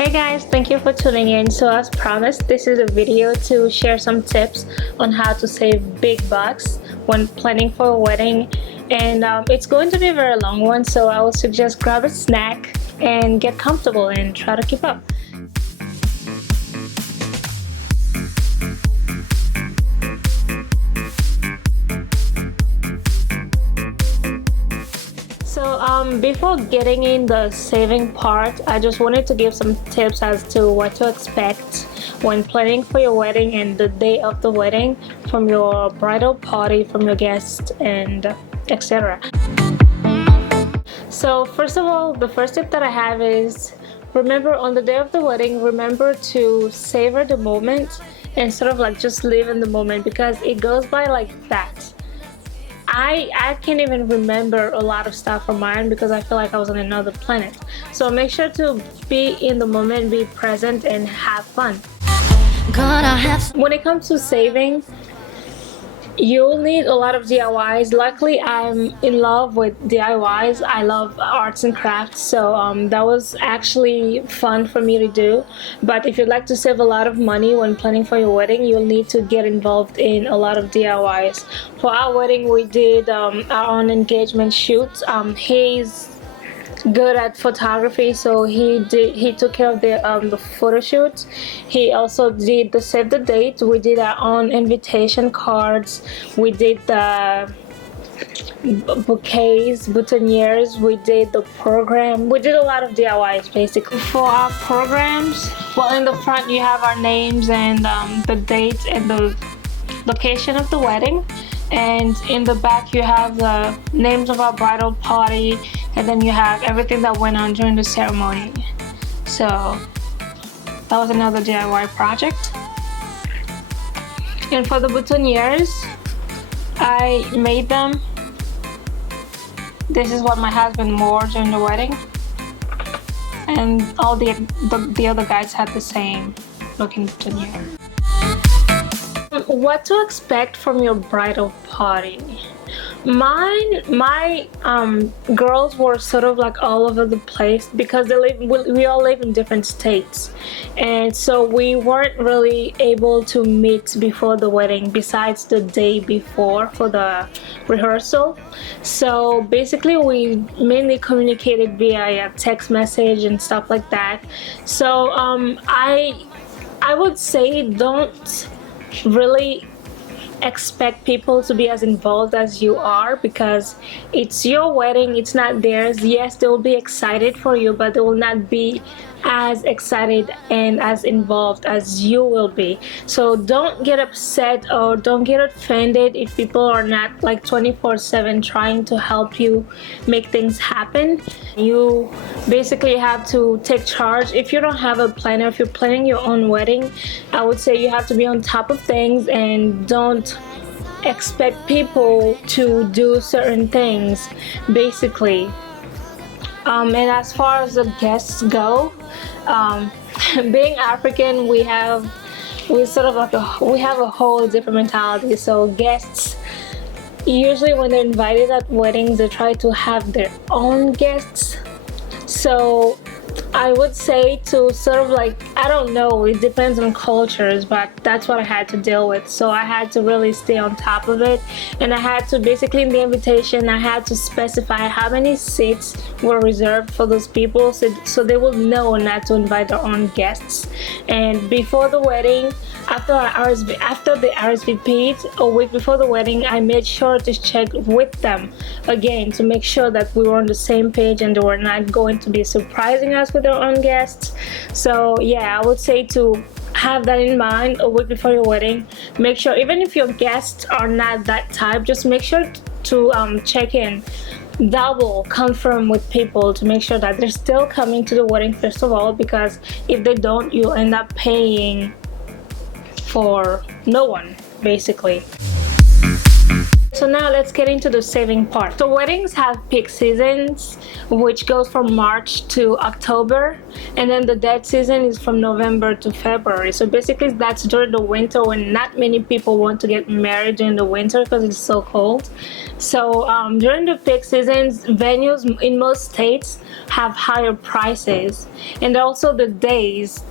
Hey guys, thank you for tuning in. So as promised, this is a video to share some tips on how to save big bucks when planning for a wedding, and it's going to be a very long one, so I would suggest grab a snack and get comfortable and try to keep up. Before getting in the saving part, I just wanted to give some tips as to what to expect when planning for your wedding and the day of the wedding, from your bridal party, from your guests, and etc. So first of all, the first tip that I have is, remember, on the day of the wedding, remember to savor the moment and sort of like just live in the moment, because it goes by like that. I can't even remember a lot of stuff from mine because I feel like I was on another planet. So make sure to be in the moment, be present, and have fun. When it comes to saving, you'll need a lot of DIYs. Luckily, I'm in love with DIYs. I love arts and crafts, so that was actually fun for me to do. But if you'd like to save a lot of money when planning for your wedding, you'll need to get involved in a lot of DIYs. For our wedding, we did our own engagement shoot. He's good at photography, so he took care of the photo shoot. He also did the save the date. We did our own invitation cards. We did the bouquets, boutonnieres. We did the program. We did a lot of DIYs basically. For our programs, well, in the front you have our names and the date and the location of the wedding, and in the back you have the names of our bridal party, and then you have everything that went on during the ceremony. So that was another DIY project. And for the boutonnieres, I made them. This is what my husband wore during the wedding, and all the other guys had the same looking boutonniere. What to expect from your bridal party? My girls were sort of like all over the place because we all live in different states, and so we weren't really able to meet before the wedding besides the day before for the rehearsal. So basically we mainly communicated via text message and stuff like that. So I would say don't really expect people to be as involved as you are, because it's your wedding, it's not theirs. Yes, they will be excited for you, but they will not be as excited and as involved as you will be. So don't get upset or don't get offended if people are not like 24/7 trying to help you make things happen. You basically have to take charge. If you don't have a planner, if you're planning your own wedding, I would say you have to be on top of things and don't expect people to do certain things basically. And as far as the guests go, being African, we have a whole different mentality. So guests, usually when they're invited at weddings, they try to have their own guests. So I would say to sort of like, I don't know, it depends on cultures, but that's what I had to deal with. So I had to really stay on top of it, and I had to basically, in the invitation, I had to specify how many seats were reserved for those people, so they will know not to invite their own guests. And before the wedding, after the RSVP'd, a week before the wedding, I made sure to check with them again to make sure that we were on the same page and they were not going to be surprising us with their own guests. So yeah, I would say to have that in mind a week before your wedding. Make sure, even if your guests are not that type, just make sure to check in, double confirm with people to make sure that they're still coming to the wedding first of all, because if they don't, you'll end up paying for no one basically. So now let's get into the saving part. So weddings have peak seasons, which goes from March to October, and then the dead season is from November to February. So basically that's during the winter when not many people want to get married during the winter because it's so cold. So during the peak seasons, venues in most states have higher prices, and also the days,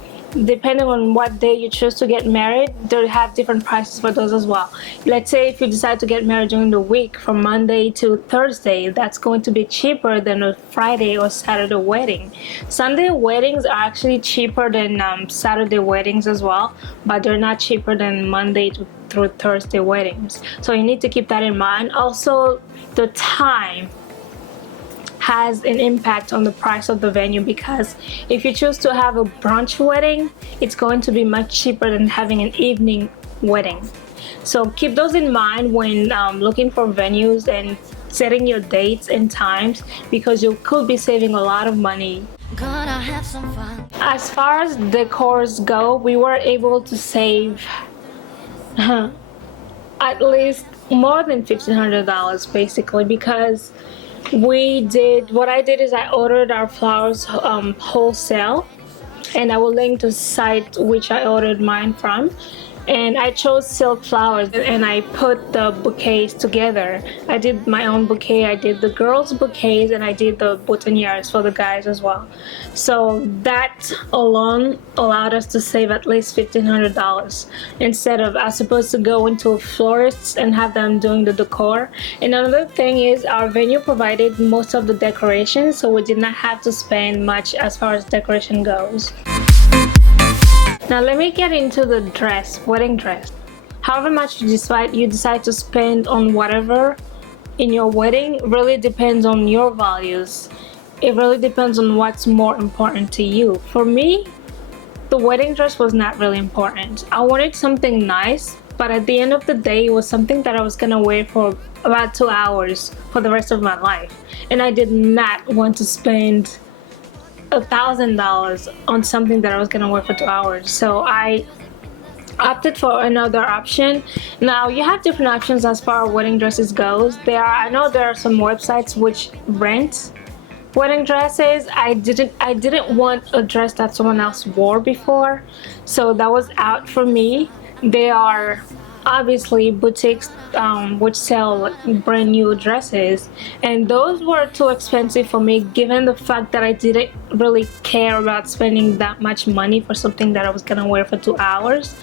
depending on what day you choose to get married, they have different prices for those as well. Let's say if you decide to get married during the week from Monday to Thursday, that's going to be cheaper than a Friday or Saturday wedding. Sunday weddings are actually cheaper than Saturday weddings as well, but they're not cheaper than Monday through Thursday weddings. So you need to keep that in mind. Also, the time has an impact on the price of the venue, because if you choose to have a brunch wedding, it's going to be much cheaper than having an evening wedding. So keep those in mind when looking for venues and setting your dates and times, because you could be saving a lot of money. Gonna have some fun. As far as decors go, we were able to save at least more than $1,500 basically, because what I did is I ordered our flowers wholesale, and I will link the site which I ordered mine from. And I chose silk flowers and I put the bouquets together. I did my own bouquet, I did the girls' bouquets, and I did the boutonnieres for the guys as well. So that alone allowed us to save at least $1,500 instead of I supposed to go into a florist and have them doing the decor. And another thing is our venue provided most of the decorations, so we did not have to spend much as far as decoration goes. Now let me get into the wedding dress. However much you decide to spend on whatever in your wedding really depends on your values. It really depends on what's more important to you. For me, the wedding dress was not really important. I wanted something nice, but at the end of the day, it was something that I was gonna wear for about 2 hours for the rest of my life. And I did not want to spend $1,000 on something that I was gonna wear for 2 hours. So I opted for another option. Now you have different options as far as wedding dresses goes. I know there are some websites which rent wedding dresses. I didn't want a dress that someone else wore before, so that was out for me. They are obviously boutiques which sell brand new dresses, and those were too expensive for me given the fact that I didn't really care about spending that much money for something that I was gonna wear for 2 hours.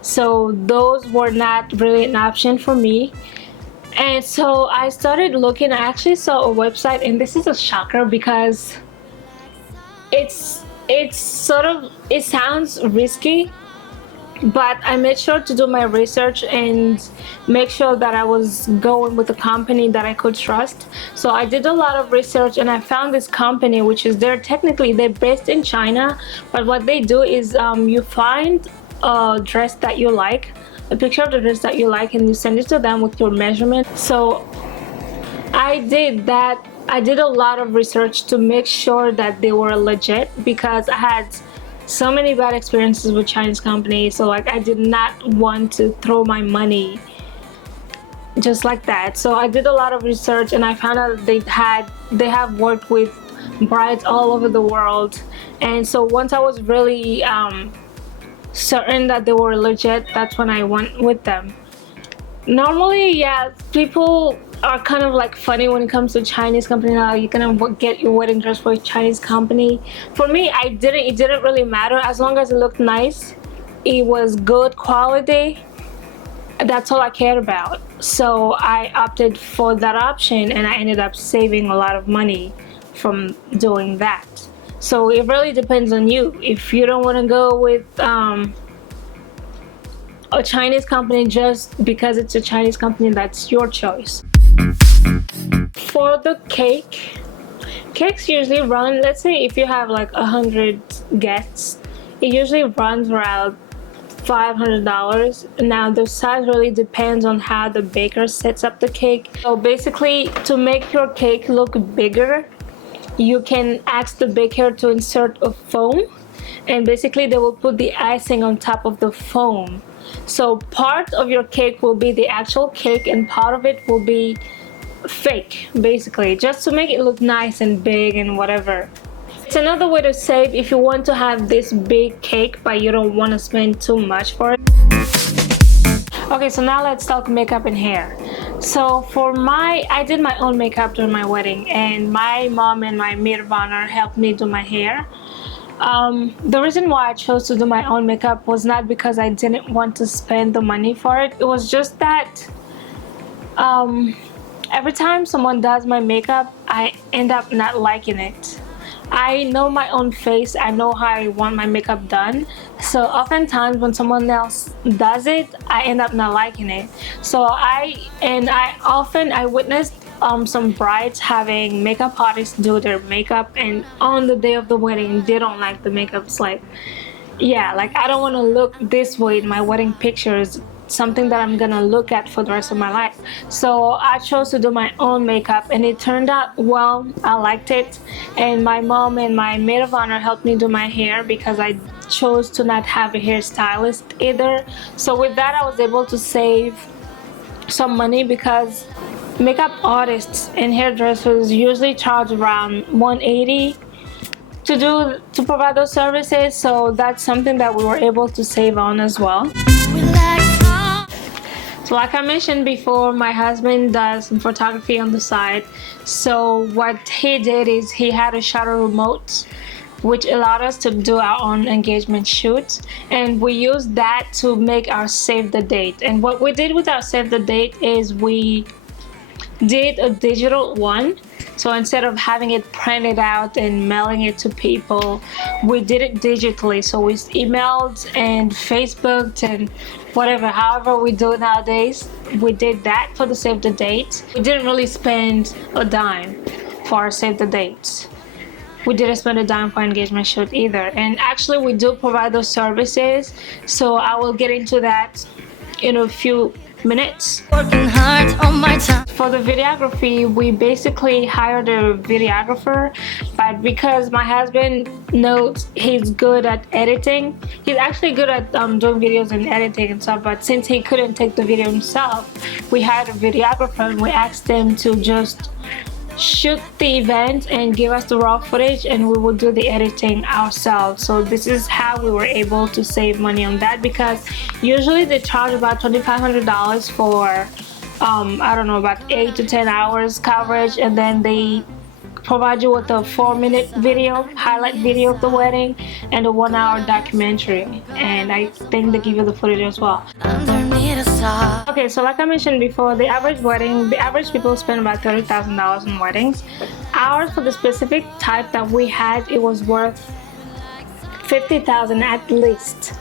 So those were not really an option for me. And so I started looking. I actually saw a website, and this is a shocker because it sounds risky, but I made sure to do my research and make sure that I was going with a company that I could trust. So I did a lot of research, and I found this company, which is they're based in China, but what they do is you find a dress that you like, a picture of the dress that you like, and you send it to them with your measurement. So I did that. I did a lot of research to make sure that they were legit, because I had so many bad experiences with Chinese companies. So like I did not want to throw my money just like that. So I did a lot of research, and I found out that they have worked with brides all over the world. And so once I was really certain that they were legit, that's when I went with them. Normally, yeah, people are kind of like funny when it comes to Chinese company. Now you're gonna get your wedding dress for a Chinese company. For me, it didn't really matter as long as it looked nice, it was good quality. That's all I cared about. So I opted for that option, and I ended up saving a lot of money from doing that. So it really depends on you. If you don't want to go with a Chinese company just because it's a Chinese company, that's your choice. For the cakes usually run, let's say if you have like 100 guests, it usually runs around $500. Now the size really depends on how the baker sets up the cake. So basically, to make your cake look bigger, you can ask the baker to insert a foam, and basically they will put the icing on top of the foam. So part of your cake will be the actual cake and part of it will be fake, basically, just to make it look nice and big and whatever. It's another way to save if you want to have this big cake but you don't want to spend too much for it. Okay, so now let's talk makeup and hair. So I did my own makeup during my wedding, and my mom and my maid of honor helped me do my hair. The reason why I chose to do my own makeup was not because I didn't want to spend the money for it. It was just that every time someone does my makeup, I end up not liking it. I know my own face, I know how I want my makeup done, so oftentimes when someone else does it, I end up not liking it. So I witnessed some brides having makeup artists do their makeup, and on the day of the wedding they don't like the makeup. It's like, yeah, like I don't want to look this way in my wedding pictures, something that I'm gonna look at for the rest of my life. So I chose to do my own makeup, and it turned out well. I liked it, and my mom and my maid of honor helped me do my hair because I chose to not have a hairstylist either. So with that, I was able to save some money because makeup artists and hairdressers usually charge around $180 to provide those services. So that's something that we were able to save on as well. So like I mentioned before, my husband does some photography on the side. So what he did is he had a shutter remote which allowed us to do our own engagement shoot, and we used that to make our save the date. And what we did with our save the date is we did a digital one. So instead of having it printed out and mailing it to people, we did it digitally. So we emailed and Facebooked and whatever, however we do it nowadays, we did that for the save the date. We didn't really spend a dime for our save the dates. We didn't spend a dime for engagement shoot either. And actually we do provide those services, so I will get into that in a few minutes. Working hard on my time. For the videography, we basically hired a videographer, but because my husband knows he's good at editing, he's actually good at doing videos and editing and stuff, but since he couldn't take the video himself, we hired a videographer and we asked him to just shoot the event and give us the raw footage, and we will do the editing ourselves. So this is how we were able to save money on that, because usually they charge about $2,500 for I don't know, about 8 to 10 hours coverage, and then they provide you with a 4-minute video, highlight video of the wedding, and a 1-hour documentary, and I think they give you the footage as well. Okay, so like I mentioned before, the average people spend about $30,000 on weddings. Ours, for the specific type that we had, it was worth $50,000 at least,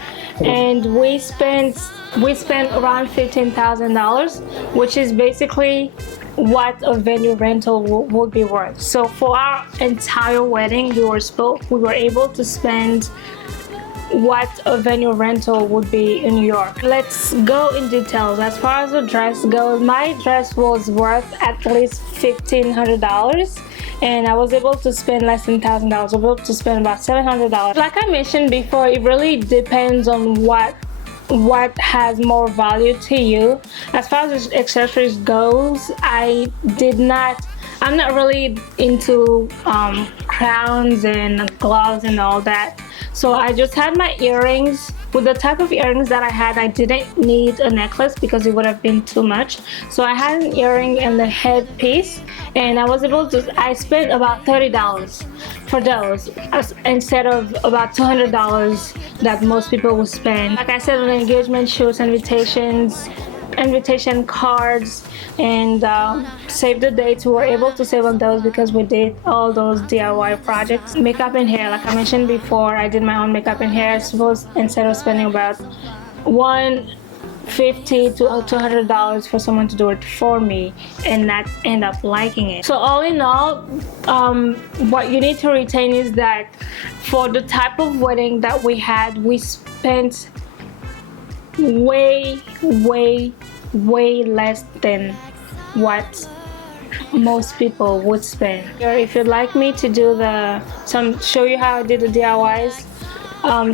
and we spent around $15,000, which is basically what a venue rental would be worth. So for our entire wedding, we were able to spend what a venue rental would be in New York. Let's go in details. As far as the dress goes, my dress was worth at least $1,500, and I was able to spend less than $1,000. I was able to spend about $700. Like I mentioned before, it really depends on what has more value to you. As far as accessories goes, I'm not really into crowns and gloves and all that. So I just had my earrings. With the type of earrings that I had, I didn't need a necklace because it would have been too much. So I had an earring and the headpiece, and I spent about $30 for those instead of about $200 that most people would spend. Like I said, on engagement shoots, invitation cards, and save the dates, we were able to save on those because we did all those DIY projects. Makeup and hair, like I mentioned before, I did my own makeup and hair. I suppose instead of spending about $150 to $200 for someone to do it for me and not end up liking it. So all in all, what you need to retain is that for the type of wedding that we had, we spent way less than what most people would spend. If you'd like me to do show you how I did the DIYs,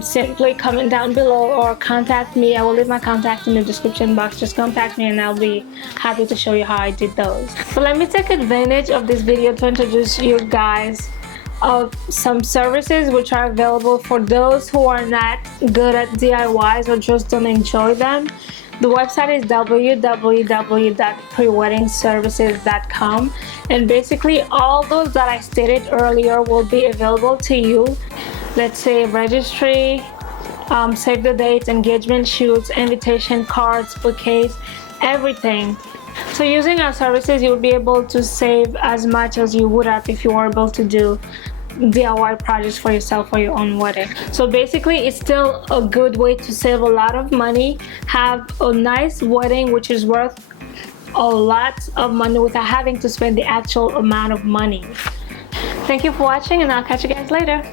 simply comment down below or contact me. I will leave my contact in the description box. Just contact me and I'll be happy to show you how I did those. So let me take advantage of this video to introduce you guys of some services which are available for those who are not good at DIYs or just don't enjoy them. The website is www.preweddingservices.com, and basically all those that I stated earlier will be available to you. Let's say registry, save the dates, engagement shoots, invitation cards, bouquets, everything. So using our services, you will be able to save as much as you would have if you were able to do DIY projects for yourself for your own wedding. So basically it's still a good way to save a lot of money, have a nice wedding which is worth a lot of money without having to spend the actual amount of money. Thank you for watching, and I'll catch you guys later.